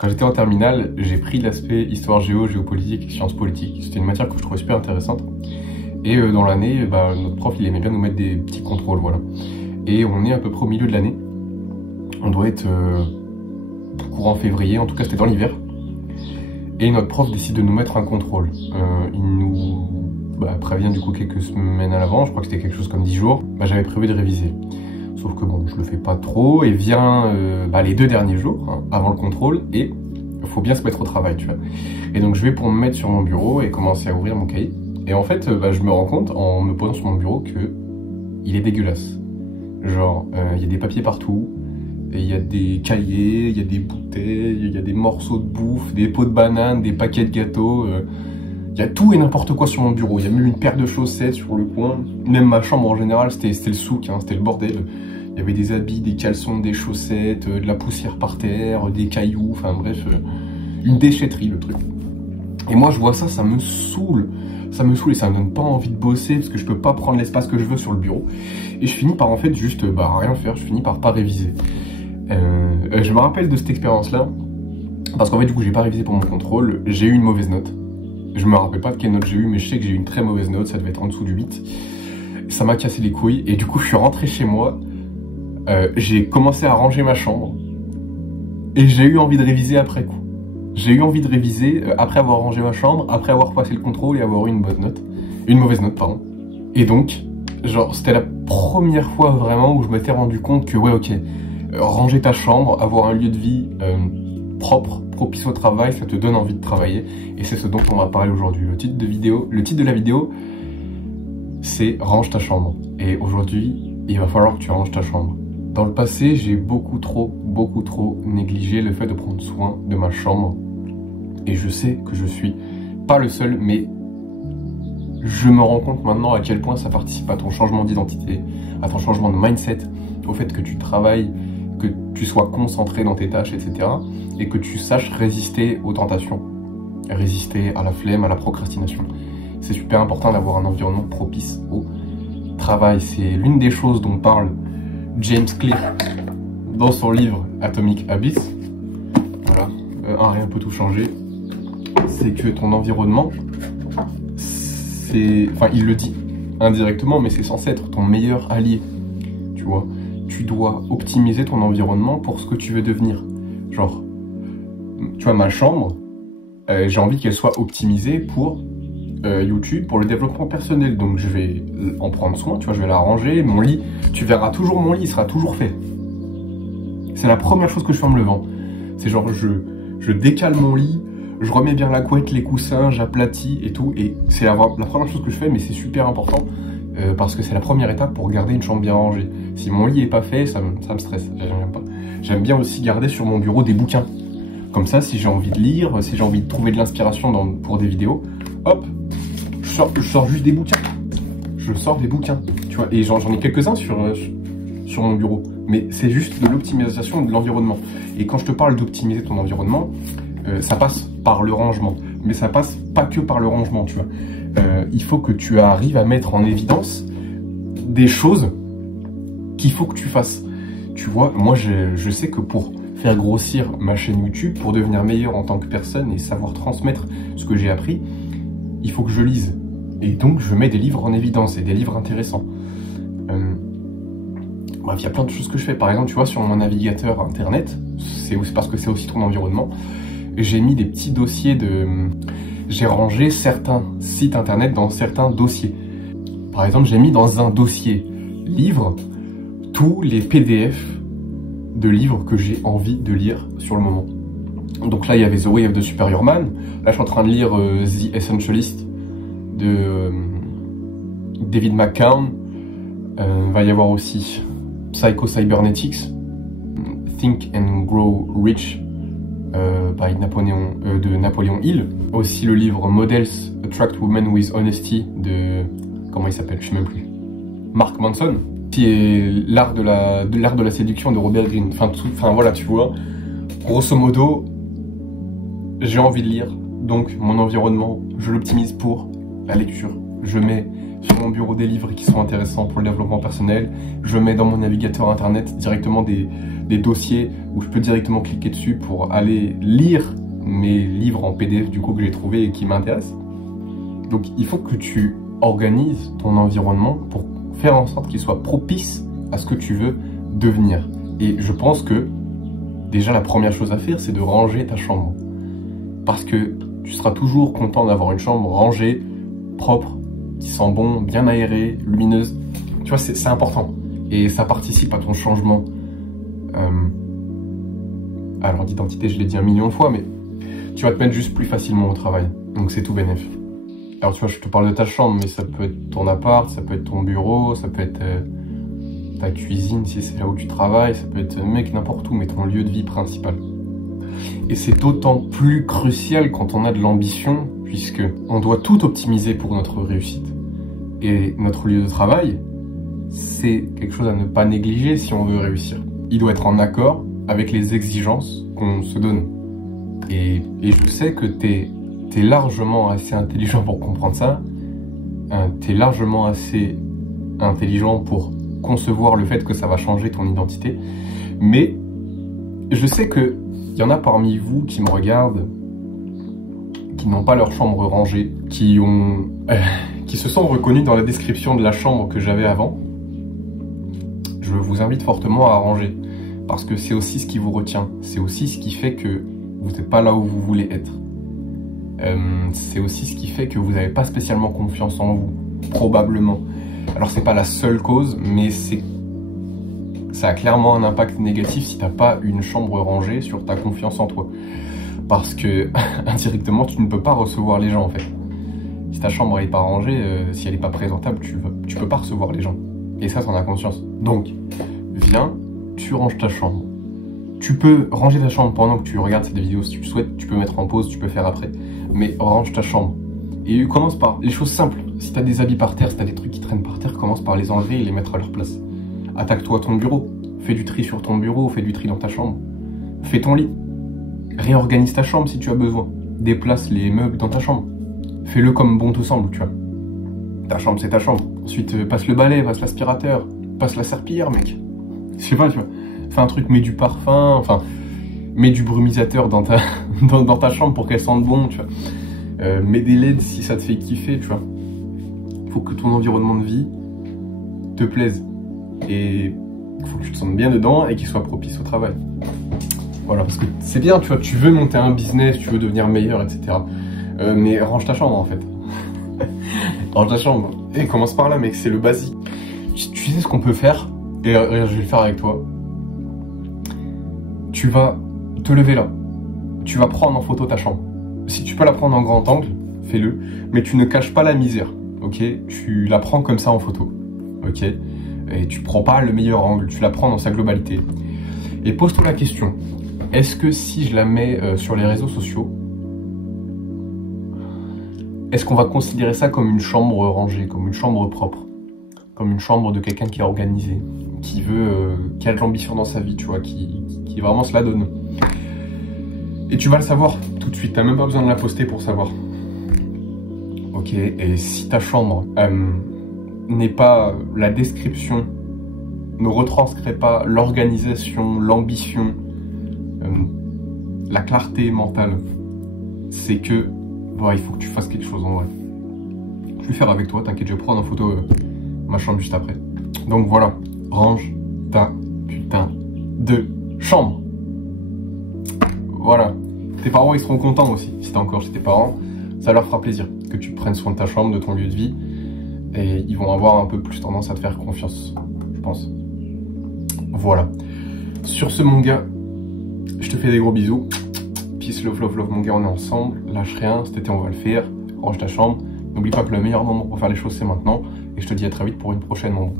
Quand j'étais en terminale, j'ai pris l'aspect histoire géo, géopolitique et sciences politiques. C'était une matière que je trouvais super intéressante. Et dans l'année, notre prof, il aimait bien nous mettre des petits contrôles, voilà. Et on est à peu près au milieu de l'année. On doit être courant février, en tout cas c'était dans l'hiver. Et notre prof décide de nous mettre un contrôle. Il nous prévient du coup quelques semaines à l'avant, je crois que c'était quelque chose comme 10 jours. J'avais prévu de réviser. Sauf que bon, je le fais pas trop, et vient les 2 derniers jours, hein, avant le contrôle, et il faut bien se mettre au travail, tu vois. Et donc je vais pour me mettre sur mon bureau et commencer à ouvrir mon cahier. Et en fait, je me rends compte, en me posant sur mon bureau, que il est dégueulasse. Genre, il y a des papiers partout, il y a des cahiers, il y a des bouteilles, il y a des morceaux de bouffe, des pots de bananes, des paquets de gâteaux. Il y a tout et n'importe quoi sur mon bureau. Il y a même une paire de chaussettes sur le coin. Même ma chambre en général, c'était le souk, hein, c'était le bordel. Il y avait des habits, des caleçons, des chaussettes, de la poussière par terre, des cailloux, enfin bref, une déchetterie le truc. Et moi je vois ça, ça me saoule. Ça me saoule et ça me donne pas envie de bosser parce que je peux pas prendre l'espace que je veux sur le bureau. Et je finis par en fait juste rien faire, je finis par pas réviser. Je me rappelle de cette expérience-là, parce qu'en fait du coup j'ai pas révisé pour mon contrôle, j'ai eu une mauvaise note. Je me rappelle pas de quelle note j'ai eu, mais je sais que j'ai eu une très mauvaise note, ça devait être en dessous du 8. Ça m'a cassé les couilles, et du coup je suis rentré chez moi, j'ai commencé à ranger ma chambre, et j'ai eu envie de réviser après coup. J'ai eu envie de réviser après avoir rangé ma chambre, après avoir passé le contrôle et avoir eu une bonne note. Une mauvaise note, pardon. Et donc, genre, c'était la première fois vraiment où je m'étais rendu compte que, ouais, ok, ranger ta chambre, avoir un lieu de vie propre, propice au travail, ça te donne envie de travailler. Et c'est ce dont on va parler aujourd'hui. Le titre de la vidéo, c'est « Range ta chambre ». Et aujourd'hui, il va falloir que tu ranges ta chambre. Dans le passé, j'ai beaucoup trop négligé le fait de prendre soin de ma chambre. Et je sais que je suis pas le seul, mais je me rends compte maintenant à quel point ça participe à ton changement d'identité, à ton changement de mindset, au fait que tu travailles, que tu sois concentré dans tes tâches, etc. Et que tu saches résister aux tentations, résister à la flemme, à la procrastination. C'est super important d'avoir un environnement propice au travail. C'est l'une des choses dont parle James Clear dans son livre Atomic Habits. Voilà, rien peut tout changer. C'est que ton environnement, il le dit indirectement, mais c'est censé être ton meilleur allié. Tu vois, tu dois optimiser ton environnement pour ce que tu veux devenir. Genre, tu vois, ma chambre, j'ai envie qu'elle soit optimisée pour YouTube, pour le développement personnel. Donc je vais en prendre soin, tu vois, je vais la ranger. Mon lit, tu verras toujours mon lit, il sera toujours fait. C'est la première chose que je fais en me levant. C'est genre, je décale mon lit, je remets bien la couette, les coussins, j'aplatis et tout. Et c'est la première chose que je fais, mais c'est super important parce que c'est la première étape pour garder une chambre bien rangée. Si mon lit est pas fait, ça me stresse, j'aime pas. J'aime bien aussi garder sur mon bureau des bouquins. Comme ça, si j'ai envie de lire, si j'ai envie de trouver de l'inspiration pour des vidéos, hop, je sors juste des bouquins. Je sors des bouquins, tu vois. Et j'en ai quelques-uns sur mon bureau. Mais c'est juste de l'optimisation de l'environnement. Et quand je te parle d'optimiser ton environnement, ça passe par le rangement. Mais ça passe pas que par le rangement, tu vois. Il faut que tu arrives à mettre en évidence des choses qu'il faut que tu fasses. Tu vois, moi je sais que pour faire grossir ma chaîne YouTube, pour devenir meilleur en tant que personne et savoir transmettre ce que j'ai appris, il faut que je lise. Et donc je mets des livres en évidence et des livres intéressants. Bref, il y a plein de choses que je fais. Par exemple, tu vois, sur mon navigateur internet, c'est parce que c'est aussi ton environnement, j'ai mis des petits dossiers j'ai rangé certains sites internet dans certains dossiers. Par exemple, j'ai mis dans un dossier livres tous les PDF de livres que j'ai envie de lire sur le moment. Donc là, il y avait The Way of the Superior Man. Là, je suis en train de lire The Essentialist de David McCown. Va y avoir aussi Psycho Cybernetics, Think and Grow Rich de Napoléon Hill. Aussi le livre Models Attract Women with Honesty de... comment il s'appelle? Je sais même plus. Mark Manson. Qui est l'art de la séduction de Robert Greene. Enfin voilà, tu vois. Grosso modo, j'ai envie de lire. Donc mon environnement, je l'optimise pour la lecture. Je mets sur mon bureau des livres qui sont intéressants pour le développement personnel. Je mets dans mon navigateur internet directement des dossiers où je peux directement cliquer dessus pour aller lire mes livres en PDF du coup que j'ai trouvé et qui m'intéressent. Donc il faut que tu organises ton environnement pour faire en sorte qu'il soit propice à ce que tu veux devenir. Et je pense que déjà la première chose à faire, c'est de ranger ta chambre. Parce que tu seras toujours content d'avoir une chambre rangée, propre, qui sent bon, bien aérée, lumineuse. Tu vois, c'est important. Et ça participe à ton changement. Alors d'identité, je l'ai dit 1 million de fois, mais tu vas te mettre juste plus facilement au travail. Donc c'est tout bénef. Alors tu vois, je te parle de ta chambre, mais ça peut être ton appart, ça peut être ton bureau, ça peut être ta cuisine si c'est là où tu travailles, ça peut être n'importe où, mais ton lieu de vie principal. Et c'est d'autant plus crucial quand on a de l'ambition, puisque on doit tout optimiser pour notre réussite. Et notre lieu de travail, c'est quelque chose à ne pas négliger si on veut réussir. Il doit être en accord avec les exigences qu'on se donne. Et je sais que t'es largement assez intelligent pour comprendre ça. T'es largement assez intelligent pour concevoir le fait que ça va changer ton identité. Mais je sais que il y en a parmi vous qui me regardent, qui n'ont pas leur chambre rangée, qui se sont reconnus dans la description de la chambre que j'avais avant. Je vous invite fortement à ranger, parce que c'est aussi ce qui vous retient, c'est aussi ce qui fait que vous n'êtes pas là où vous voulez être. C'est aussi ce qui fait que vous n'avez pas spécialement confiance en vous, probablement. Alors c'est pas la seule cause, mais ça a clairement un impact négatif si t'as pas une chambre rangée sur ta confiance en toi. Parce que indirectement, tu ne peux pas recevoir les gens en fait. Si ta chambre n'est pas rangée, si elle n'est pas présentable, tu peux pas recevoir les gens. Et ça, t'en as conscience. Donc, viens, tu ranges ta chambre. Tu peux ranger ta chambre pendant que tu regardes cette vidéo si tu le souhaites, tu peux mettre en pause, tu peux faire après. Mais range ta chambre. Et commence par les choses simples. Si t'as des habits par terre, si t'as des trucs qui traînent par terre, commence par les enlever et les mettre à leur place. Attaque-toi à ton bureau. Fais du tri sur ton bureau, fais du tri dans ta chambre. Fais ton lit. Réorganise ta chambre si tu as besoin. Déplace les meubles dans ta chambre. Fais-le comme bon te semble, tu vois. Ta chambre, c'est ta chambre. Ensuite, passe le balai, passe l'aspirateur, passe la serpillière, mec. Je sais pas, tu vois. Fais un truc, mets du parfum, enfin, mets du brumisateur dans ta chambre pour qu'elle sente bon, tu vois. Mets des LED si ça te fait kiffer, tu vois. Faut que ton environnement de vie te plaise. Et il faut que tu te sentes bien dedans et qu'il soit propice au travail. Voilà, parce que c'est bien, tu vois, tu veux monter un business, tu veux devenir meilleur, etc. Mais range ta chambre, en fait. Range ta chambre. Et commence par là, mec, c'est le basique. Tu sais ce qu'on peut faire? Et regarde, je vais le faire avec toi. Tu vas te lever là. Tu vas prendre en photo ta chambre. Si tu peux la prendre en grand angle, fais-le. Mais tu ne caches pas la misère, ok? Tu la prends comme ça en photo, ok? Et tu prends pas le meilleur angle, tu la prends dans sa globalité. Et pose-toi la question, est-ce que si je la mets sur les réseaux sociaux, est-ce qu'on va considérer ça comme une chambre rangée, comme une chambre propre, comme une chambre de quelqu'un qui est organisé, qui a de l'ambition dans sa vie, tu vois, qui vraiment se la donne. Et tu vas le savoir tout de suite, t'as même pas besoin de la poster pour savoir. Ok, et si ta chambre n'est pas la description, ne retranscrit pas l'organisation, l'ambition, la clarté mentale, c'est que il faut que tu fasses quelque chose en vrai. Je vais le faire avec toi, t'inquiète, je vais prendre en photo ma chambre juste après. Donc voilà, range ta putain de chambre. Voilà, tes parents ils seront contents aussi, si t'es encore chez tes parents, ça leur fera plaisir que tu prennes soin de ta chambre, de ton lieu de vie, et ils vont avoir un peu plus tendance à te faire confiance, je pense. Voilà. Sur ce, mon gars, je te fais des gros bisous. Peace, love, love, love, mon gars, on est ensemble. Lâche rien, cet été on va le faire. Range ta chambre. N'oublie pas que le meilleur moment pour faire les choses c'est maintenant. Et je te dis à très vite pour une prochaine, mon bon.